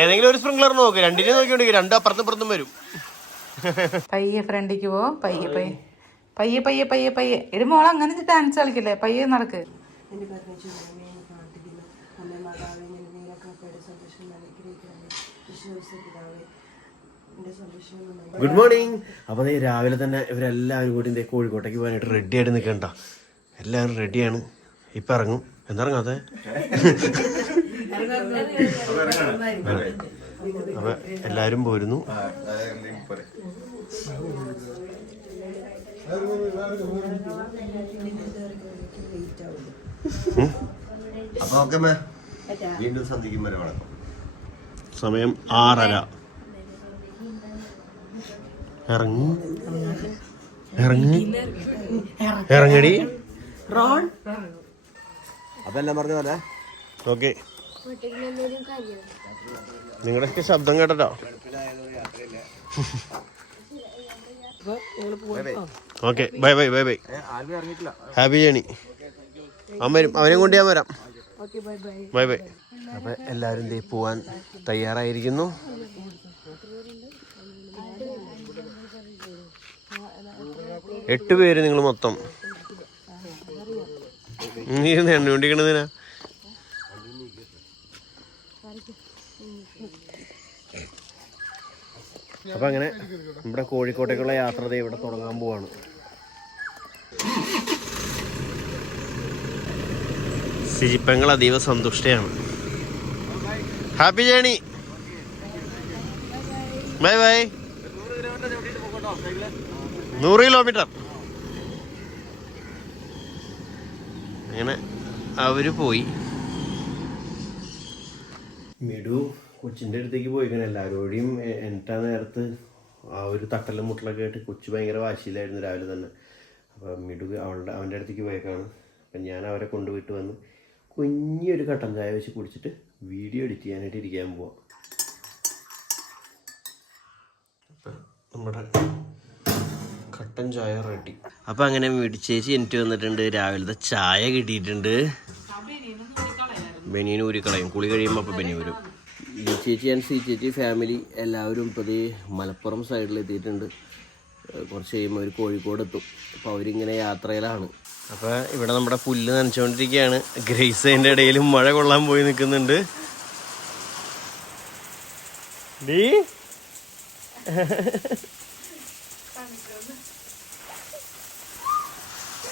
ഏതെങ്കിലും ഒരു സ്പ്രിംഗ്ലർ നോക്ക്, രണ്ടിനെ നോക്കിക്കൊണ്ടിരിക്കും, രണ്ടും അപ്പുറത്തും ഇപ്പുറത്തും വരും. പയ്യെ ഫ്രണ്ടിക്ക് പോ, പയ്യെ പയ്യെ പയ്യെ പയ്യെ പയ്യെ പയ്യെ. എടി മോൾ അങ്ങനെ ഡാൻസ് കളിക്കില്ലേ, പയ്യെ നടക്ക്. Good morning. അപ്പോൾ രാവിലെ തന്നെ ഇവരെല്ലാവരും കൂടി കോഴിക്കോട്ടേക്ക് പോകാനായിട്ട് റെഡി ആയിട്ട് നിൽക്കണ്ട. എല്ലാവരും റെഡിയാണ്, ഇപ്പം ഇറങ്ങും. എന്താ അപ്പൊ എല്ലാരും പോരുന്നു. അപ്പൊ ഓക്കെ, വീണ്ടും സന്ധിക്കും വരെ വണക്കം. സമയം 6:30. ഇറങ്ങി ഇറങ്ങടി. അപ്പൊ എല്ലാം പറഞ്ഞ പോലെ ഓക്കെ. നിങ്ങളുടെയൊക്കെ ശബ്ദം കേട്ടോ. Okay, bye bye bye bye. Happy journey. അവനെയും കൊണ്ട് ഞാൻ വരാം. Bye bye. അപ്പൊ എല്ലാവരും പോവാൻ തയ്യാറായിരിക്കുന്നു. എട്ട് പേര് നിങ്ങൾ മൊത്തം. നീ എണ്ണുകൊണ്ടിരിക്കണതിനാ? അപ്പൊ അങ്ങനെ നമ്മുടെ കോഴിക്കോട്ടേക്കുള്ള യാത്ര ഇവിടെ തുടങ്ങാൻ പോവാണ്. സിജിപ്പങ്ങൾ അതീവ സന്തുഷ്ടയാണ്. Happy journey. Bye bye. 100 kilometre. അങ്ങനെ അവര് പോയി. മിഡു കൊച്ചിൻ്റെ അടുത്തേക്ക് പോയിക്കണം. എല്ലാവരോടെയും എന്നിട്ടാ നേരത്ത് ആ ഒരു തട്ടലും മുട്ടലൊക്കെ ആയിട്ട് കൊച്ചു ഭയങ്കര വാശിയിലായിരുന്നു രാവിലെ തന്നെ. അപ്പം മിഡു അവൻ്റെ അടുത്തേക്ക് പോയേക്കാണ്. അപ്പം ഞാൻ അവരെ കൊണ്ടുപോയിട്ട് വന്ന് കുഞ്ഞൊരു കട്ടൻ ചായ വെച്ച് കുടിച്ചിട്ട് വീഡിയോ എഡിറ്റ് ചെയ്യാനായിട്ട് ഇരിക്കാൻ പോവാം. അപ്പം നമ്മുടെ കട്ടൻ ചായ റെഡി. അപ്പം അങ്ങനെ ചേച്ചി എനിക്ക് വന്നിട്ടുണ്ട്. രാവിലത്തെ ചായ കിട്ടിയിട്ടുണ്ട്. ബനിയന് ഊരിക്കളയും, കുളി കഴിയുമ്പോൾ അപ്പോൾ ബനി വരും. ഈ ചേച്ചി ആൻഡ് സി ചേച്ചി ഫാമിലി എല്ലാവരും ഇപ്പോൾ മലപ്പുറം സൈഡിലെത്തിയിട്ടുണ്ട്. കുറച്ച് കഴിയുമ്പോൾ അവർ കോഴിക്കോട് എത്തും. അപ്പോൾ അവരിങ്ങനെ യാത്രയിലാണ്. അപ്പോൾ ഇവിടെ നമ്മുടെ പുല്ല് നനച്ചുകൊണ്ടിരിക്കുകയാണ്. ഗ്രേസ് അതിൻ്റെ ഇടയിലും മഴ കൊള്ളാൻ പോയി നിൽക്കുന്നുണ്ട്.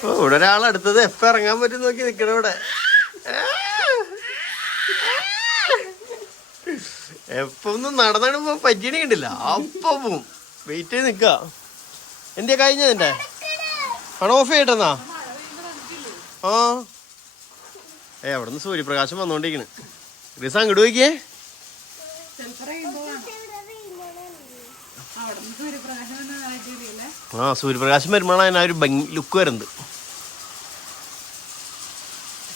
ഇവിടെ ഒരാളടുത്തത് എപ്പോൾ ഇറങ്ങാൻ പറ്റും നോക്കി നിൽക്കണം. ഇവിടെ എപ്പൊന്നും നടന്നിടുമ്പോ പറ്റിയണി കണ്ടില്ല. അപ്പൊ പോവും. വെയിറ്റ് ചെയ്ത് നിക്ക. എന്തിയാ കഴിഞ്ഞതിന്റെ പണം ഓഫ് ചെയ്യട്ടെന്നാ? ആ അവിടുന്ന് സൂര്യപ്രകാശം വന്നോണ്ടിരിക്കണ്. ഗ്രീസ് അങ്ങോട്ട് പോയിക്കേ. ആ സൂര്യപ്രകാശം വരുമ്പോഴാണ് അതിനാ ഒരു ഭംഗി ലുക്ക് വരുന്നത്.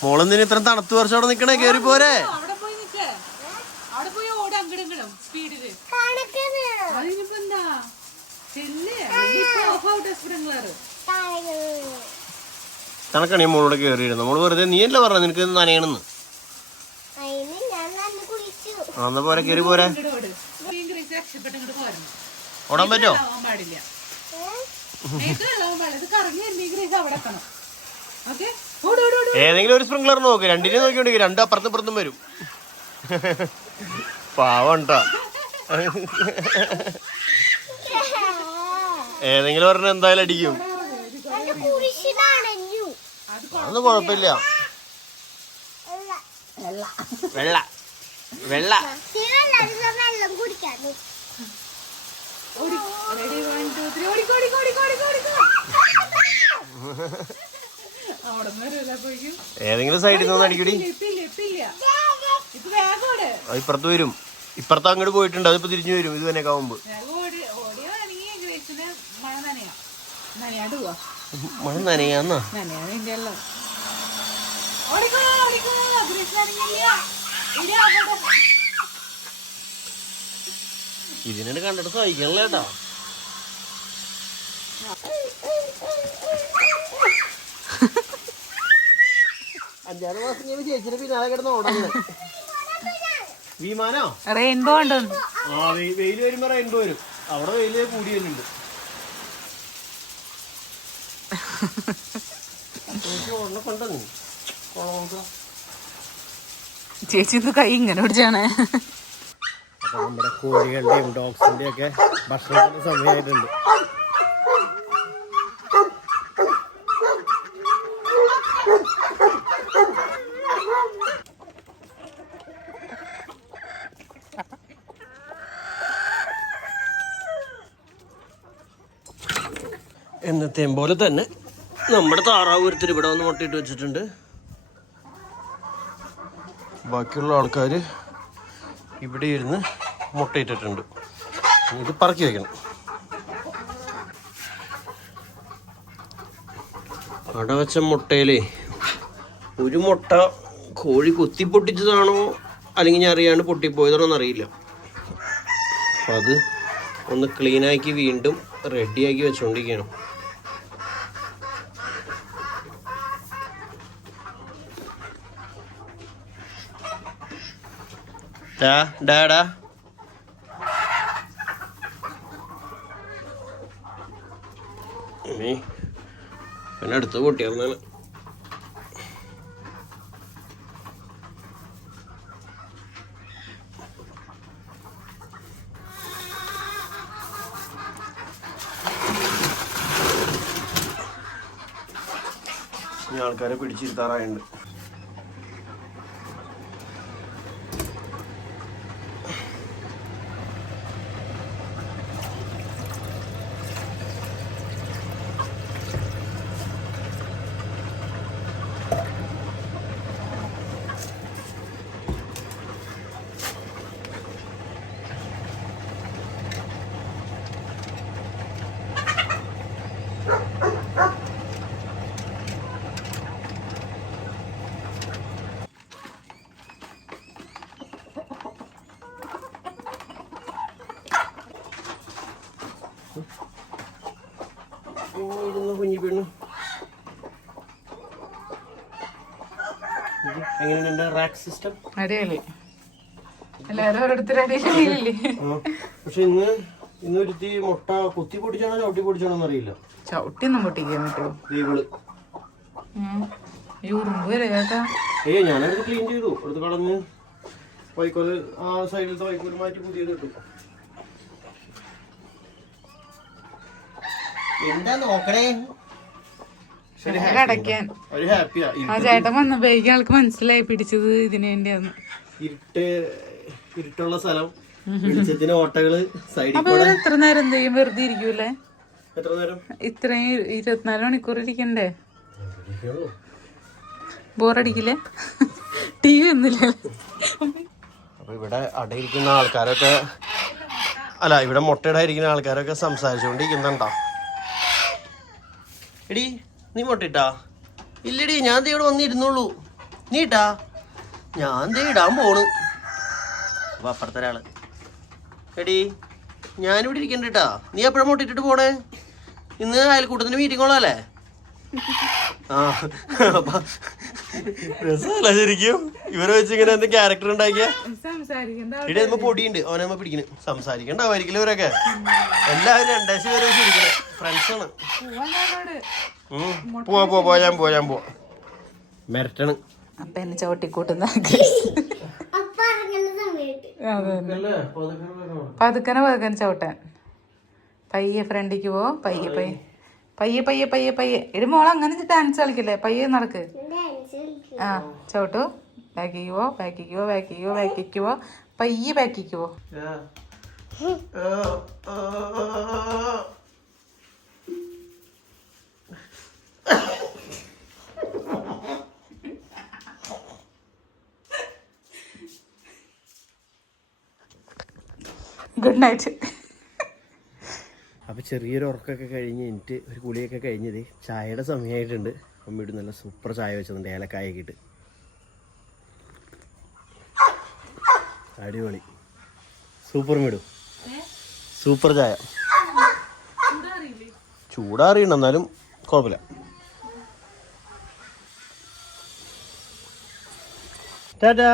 മോളെന്തിന് ഇത്ര തണുത്ത് കുറച്ച് അവിടെ നിക്കണേ? കേറി പോരെ. തണക്കണി മോളോട് കയറിയിരുന്നു. നമ്മള് വെറുതെ നീയല്ലേ പറഞ്ഞ നിനക്ക് നനയണെന്ന്. അന്ന പോരെ, കയറി പോരെ. ഓടാൻ പറ്റോ? ഏതെങ്കിലും ഒരു സ്പ്രിംഗ്ലർ നോക്ക്, രണ്ടിനെ നോക്കിക്കൊണ്ടിരിക്കും, രണ്ടും അപ്പുറത്തും ഇപ്പുറത്തും വരും. പാവണ്ടാ. ഏതെങ്കിലും പറഞ്ഞ എന്തായാലും അടിക്കും. അതൊന്നും കുഴപ്പമില്ല. വെള്ള വെള്ള ഏതെങ്കിലും സൈഡിൽ നിന്ന് അടിക്കടി. ഇപ്പുറത്ത് വരും. ഇപ്പുറത്ത് അങ്ങോട്ട് പോയിട്ടുണ്ട്. അതിപ്പോ തിരിഞ്ഞു വരും. ഇത് തന്നെ ആവുമ്പോ മഴ നനയാന്നാ. ഇതിനെ കണ്ടിട്ട് സഹിക്കണല്ലോ കേട്ടോ. അഞ്ചാറ് മാസം ചേച്ചിയുടെ പിന്നാലെ കിടന്ന് ഓടല്ലേ. വിമാനോ റെയിൻബോ ഉണ്ടോന്ന്. ആ വെയിൽ വരുമ്പോ റെയിൻബോ വരും. അവിടെ വെയില് കൂടി വരുന്നുണ്ട്. ചേച്ചി ഇത് കൈ ഇങ്ങനെ പിടിച്ചാണ്. അപ്പൊ നമ്മുടെ കോഴികളുടെയും ഡോഗ്സിന്റെയും ഒക്കെ ഭക്ഷണത്തിന്റെ സമയമായിട്ടുണ്ട്. എന്നത്തെയും പോലെ തന്നെ നമ്മുടെ താറാവ് ഒരുത്തർ ഇവിടെ വന്ന് മുട്ടയിട്ട് വെച്ചിട്ടുണ്ട്. ബാക്കിയുള്ള ആൾക്കാർ ഇവിടെ ഇരുന്ന് മുട്ടയിട്ടിട്ടുണ്ട്. ഇത് പറക്കി വയ്ക്കണം. അവിടെ വെച്ച മുട്ടയിലേ ഒരു മുട്ട കോഴി കുത്തിപ്പൊട്ടിച്ചതാണോ അല്ലെങ്കിൽ ഞാൻ അറിയാണ്ട് പൊട്ടിപ്പോയതാണോ എന്നറിയില്ല. അപ്പം അത് ഒന്ന് ക്ലീനാക്കി വീണ്ടും റെഡിയാക്കി വെച്ചുകൊണ്ടിരിക്കുകയാണ്. ഡാഡാ പിന്നെ അടുത്ത് പൊട്ടിയാർന്നാണ്. ആൾക്കാരെ പിടിച്ചിരുത്താറായുണ്ട്. കുഞ്ഞി പെണ്ണു എങ്ങനെയുണ്ട് റാക്ക് സിസ്റ്റം? അടിപൊളി. എല്ലാരും ഓരോരുത്തരടിയില്ലേ. പക്ഷെ ഇന്ന് ഒരുത്തി മുട്ട കുത്തി പൊടിച്ചാണോ ചവിട്ടി പൊടിച്ചാണോ അറിയില്ല. ചവിട്ടിയൊന്നും പൊട്ടിക്കാൻ പറ്റുമോ? ഞാനടുത്ത് ക്ലീൻ ചെയ്തു. അടുത്ത് കളഞ്ഞ് വൈക്കോല് ആ സൈഡിലത്തെ വൈക്കോല് മാറ്റി പുതിയത് കിട്ടും. എന്താ നോക്കണേ? ചേട്ടൻ വന്നപ്പോഴേക്കും ആൾക്ക് മനസ്സിലായി പിടിച്ചത് ഇതിനു വേണ്ടിയാന്ന്. ഇരുട്ടുള്ള സ്ഥലം, വെളിച്ചത്തിന് ഓട്ടകള് സൈഡിൽ. അപ്പൊ എത്ര നേരം എന്ത് ചെയ്യും? വെറുതെ ഇരിക്കൂലേ? എത്ര നേരം? ഇത്രയും 24 മണിക്കൂർ ഇരിക്കണ്ടേ? ബോറടിക്കില്ലേ? TV ഒന്നുമില്ല. അപ്പൊ ഇവിടെ അടയിരിക്കുന്ന ആൾക്കാരൊക്കെ ഇവിടെ മുട്ടയിടായിരിക്കുന്ന ആൾക്കാരൊക്കെ സംസാരിച്ചുകൊണ്ടിരിക്കുന്നുണ്ടോ? എടി നീ മുട്ടയിട്ടാ? ഇല്ലടി, ഞാൻ ദേ ഇവിടെ വന്നിരുന്നുള്ളൂ. നീ ഇട്ടാ? ഞാൻ ദേ ഇടാൻ പോണ്. അപ്പൊ അപ്പുറത്തെ ഒരാള്, എടി ഞാനിവിടെ ഇരിക്കണ്ടേട്ടാ, നീ എപ്പോഴാ മുട്ടയിട്ടിട്ട് പോണേ? ഇന്ന് അയൽക്കൂട്ടത്തിന് മീറ്റിംഗ് ഉള്ളതല്ലേ? ആ അപ്പൊ രസമല്ല ശരിക്കും. ഇവരെ വെച്ച് ഇങ്ങനെ എന്ത് ക്യാരക്ടർ ഉണ്ടാക്കിയ ഇവിടെ നമ്മ പൊടിയുണ്ട്, അവനമ്മ പിടിക്കണ്. സംസാരിക്കണ്ടാവായിരിക്കില്ല ഇവരൊക്കെ. എല്ലാവരും 2 പേരെ വെച്ച് ഇരിക്കണേ ഫ്രണ്ട്സാണ്. പോവാ ഞാൻ പോവാ മെരട്ടണ്. അപ്പൊ എന്നെ ചവിട്ടിക്കൂട്ടുന്ന പതുക്കനെ ചവിട്ടാൻ. പയ്യെ ഫ്രണ്ടിക്ക് പോ. പയ്യെ എടി മോളെ അങ്ങനെ ഡാൻസ് കളിക്കില്ലേ? പയ്യെ നടക്ക്. ആ ചവിട്ടു. ബാക്കിക്ക് പോ. പയ്യെ ബാക്കിക്ക് പോ. Good night. അപ്പോൾ ചെറിയൊരു ഉറക്കമൊക്കെ കഴിഞ്ഞ് എനിക്ക് ഒരു കുളിയൊക്കെ കഴിഞ്ഞത് ചായയുടെ സമയമായിട്ടുണ്ട്. അമ്മയുടെ നല്ല സൂപ്പർ ചായ വെച്ചിട്ടുണ്ട്, ഏലക്കായൊക്കെ ഇട്ട്. അടിപൊളി സൂപ്പർ മേഡു, സൂപ്പർ ചായ. ചൂടാറിയുണ്ട്, എന്നാലും കുഴപ്പമില്ല. ടാറ്റാ.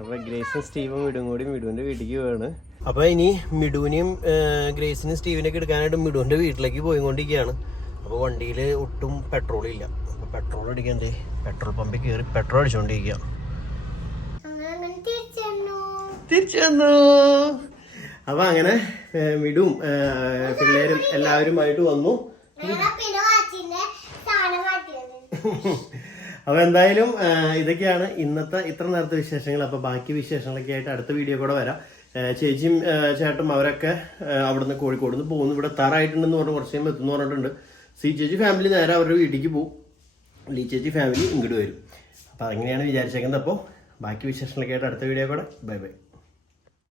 അപ്പൊ ഗ്രേസും സ്റ്റീവും മിടും കൂടി മിടുവിന്റെ വീട്ടിലേക്ക് പോവാണ്. അപ്പൊ ഇനി മിടുവിനെയും ഗ്രേസിനും സ്റ്റീവിനെയൊക്കെ എടുക്കാനായിട്ട് മിടുവിന്റെ വീട്ടിലേക്ക് പോയിക്കൊണ്ടിരിക്കുകയാണ്. അപ്പൊ വണ്ടിയിൽ ഒട്ടും പെട്രോൾ ഇല്ല. അപ്പൊ പെട്രോൾ അടിക്കാൻ പെട്രോൾ പമ്പിൽ കയറി പെട്രോൾ അടിച്ചോണ്ടിരിക്കുക. തിരിച്ചു വന്നു. അപ്പൊ അങ്ങനെ മിടും പിള്ളേരും എല്ലാവരുമായിട്ട് വന്നു. അപ്പൊ എന്തായാലും ഇതൊക്കെയാണ് ഇന്നത്തെ ഇത്ര നേരത്തെ വിശേഷങ്ങൾ. അപ്പൊ ബാക്കി വിശേഷങ്ങളൊക്കെ ആയിട്ട് അടുത്ത വീഡിയോ കൂടെ വരാം. ചേച്ചിയും ചേട്ടും അവരൊക്കെ അവിടുന്ന് കോഴിക്കോട് നിന്ന് പോകുന്നു. ഇവിടെ എത്താറായിട്ടുണ്ടെന്ന് പറഞ്ഞ് കുറച്ച് കഴിയുമ്പോൾ എത്തുന്നു പറഞ്ഞിട്ടുണ്ട്. സി ചേച്ചി ഫാമിലി നേരെ അവരുടെ വീട്ടിലേക്ക് പോകും. ലീ ചേച്ചി ഫാമിലി ഇങ്ങോട്ട് വരും. അപ്പൊ അങ്ങനെയാണ് വിചാരിച്ചേക്കുന്നത്. അപ്പോൾ ബാക്കി വിശേഷങ്ങളൊക്കെ ആയിട്ട് അടുത്ത വീഡിയോ കൂടെ. Bye bye.